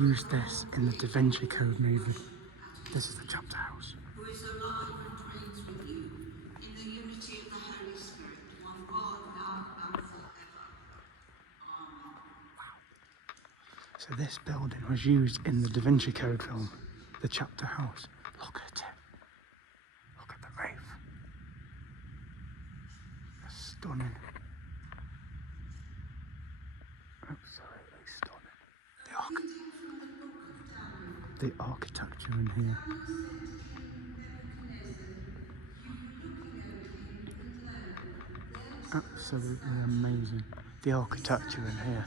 used this in the Da Vinci Code movie. This is the chapter house. Who is alive and reigns with you in the unity of the Holy Spirit, one God, now and forever. Amen. So this building was used in the Da Vinci Code film, the chapter house. Look at it. Look at the roof. It's stunning. Absolutely stunning. The architecture in here. Absolutely amazing. The architecture in here.